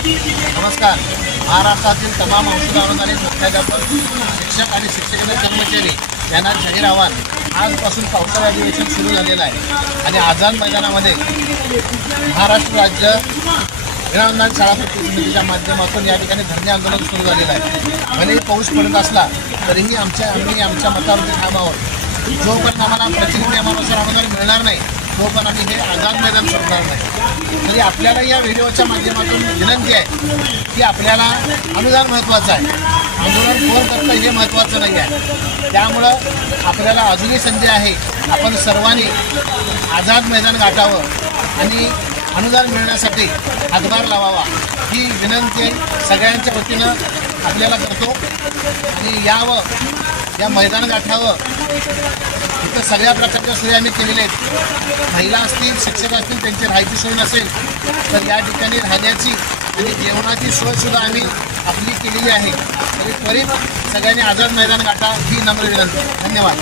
नमस्कार. महाराष्ट्रातील तमाम औषध अनुदानित मुख्याध्यापक शिक्षक आणि शिक्षकेतर कर्मचारी यांना जाहीर आव्हान. आजपासून पावसाळी अधिवेशन सुरू झालेलं आहे. आणि आझाद मैदानामध्ये महाराष्ट्र राज्य विनानुदान शाळा प्रतिनिधीच्या समितीच्या माध्यमातून या ठिकाणी धरणे आंदोलन सुरू झालेलं आहे. भलेही पाऊस पडत असला तरीही आमच्या आम्ही आमच्या मतावरती ठाम जोपर्यंत आम्हाला प्रचलित नियमानुसार अनुदान मिळणार नाही तोपर्यंत आणि हे आझाद मैदान सरकार नाही. तरी आपल्याला या व्हिडिओच्या माध्यमातून विनंती आहे की आपल्याला अनुदान महत्त्वाचं आहे. आंदोलन कोण करतं हे महत्त्वाचं नाही आहे. त्यामुळं आपल्याला अजूनही संधी आहे. आपण सर्वांनी आझाद मैदान गाठावं आणि अनुदान मिळण्यासाठी हातभार लावावा. ही विनंती सगळ्यांच्या वतीनं आपल्याला करतो. आणि यावं या मैदान गाठावं इथं सगळ्या प्रकारच्या सोयी आम्ही केलेल्या आहेत. महिला असतील शिक्षक असतील त्यांची राहायची सोय नसेल तर या ठिकाणी राहण्याची आणि जेवणाची सोयसुद्धा आम्ही आपली केलेली आहे. तरी त्वरित सगळ्यांनी आझाद मैदान गाठा ही नम्र विनंती. धन्यवाद.